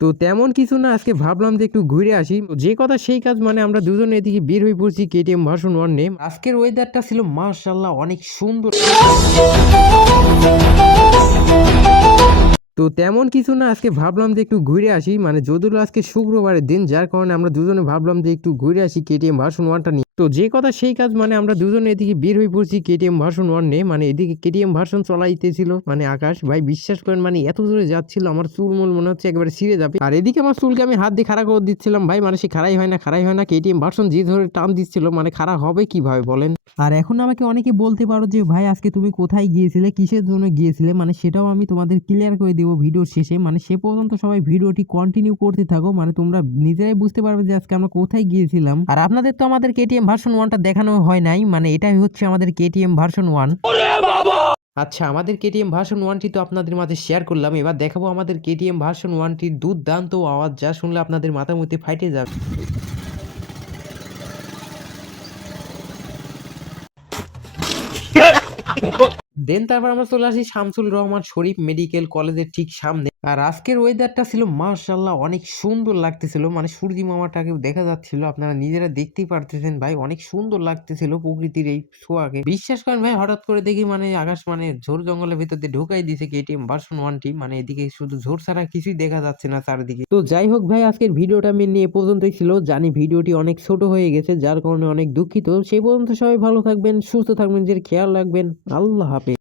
তো তেমন কিছু না, আজকে ভাবলাম যে একটু ঘুরে আসি। তো যে কথা সেই কাজ, মানে আমরা দুজনে এদিকে বের হয়ে পড়ছি কেটিএম ভার্সন 1 নিয়ে। আজকের ওয়েদারটা ছিল মাশাআল্লাহ অনেক সুন্দর। তো তেমন কিছু না, আজকে ভাবলাম যে একটু ঘুরে আসি, মানে যদিও আজকে শুক্রবারের দিন, যার কারণে আমরা দুজনে ভাবলাম যে একটু ঘুরে আসি কেটিএম ভার্সন 1টা নিয়ে। তো যে কথা সেই কাজ, মানে আমরা দুজনে এদিকে বের হয়ে পড়ছি কেটিএম ভার্সন 1 নিয়ে। মানে এদিকে কেটিএম ভার্সন চলাইতেছিল মানে আকাশ ভাই, বিশ্বাস করেন মানে এত জোরে যাচ্ছিল আমার চুলমুল মনে হচ্ছে একেবারে ছিঁড়ে যাবে। আর এদিকে আমার চুলকে আমি হাত দিয়ে খাড়া করে দিচ্ছিলাম ভাই, মানে সে খাড়াই হয় না। কেটিএম ভার্সন যে ধরে টান দিচ্ছিল, মানে খাড়া হবে কিভাবে বলেন। আর এখন আমাকে অনেকে বলতে পারো যে ভাই আজকে তুমি কোথায় গিয়েছিলে, কিসের জন্য গিয়েছিলে, মানে সেটাও আমি তোমাদের ক্লিয়ার করে দেবো ভিডিওর শেষে। মানে সে পর্যন্ত সবাই ভিডিওটি কন্টিনিউ করতে থাকো, মানে তোমরা নিজেরাই বুঝতে পারবে যে আজকে আমরা কোথায় গিয়েছিলাম। আর আপনাদের তো আমাদের কেটিএম ভার্সন 1টা দেখানো হয় নাই, মানে এটাই হচ্ছে আমাদের কেটিএম ভার্সন 1। আচ্ছা, আমাদের কেটিএম ভার্সন 1টি তো আপনাদের মাঝে শেয়ার করলাম, এবার দেখাবো আমাদের কেটিএম ভার্সন 1টির দুর্দান্ত আওয়াজ, যা শুনলে আপনাদের মাথার মধ্যে ফাইটে যাবে। দেন তারপর আমরা চলে আসি শামসুল রহমান শরীফ মেডিকেল কলেজের ঠিক সামনে। আর আজকের ওয়েদারটা ছিল মাশাআল্লাহ অনেক সুন্দর লাগতেছিল, মানে সূর্যি মামাটাকেও দেখা যাচ্ছিল, আপনারা নিজেরা দেখতেই পারতেছেন ভাই, অনেক সুন্দর লাগতেছিল প্রকৃতির এই ছোঁয়াকে। বিশ্বাস করেন ভাই, হঠাৎ করে দেখি মানে আকাশ মানে ঝোড় জঙ্গলের ভিতর দিয়ে ঢুকাই দিয়েছে কেটিএম ভার্সন 1টি, মানে এদিকে শুধু ঝোড় ছাড়া কিছুই দেখা যাচ্ছে না চারিদিকে। তো যাই হোক ভাই, আজকের ভিডিওটা আমি নিয়ে এ পর্যন্তই ছিল। জানি ভিডিওটি অনেক ছোট হয়ে গেছে, যার কারণে অনেক দুঃখিত। সেই পর্যন্ত সবাই ভালো থাকবেন, সুস্থ থাকবেন, নিজের খেয়াল রাখবেন। আল্লাহ হাফেজ।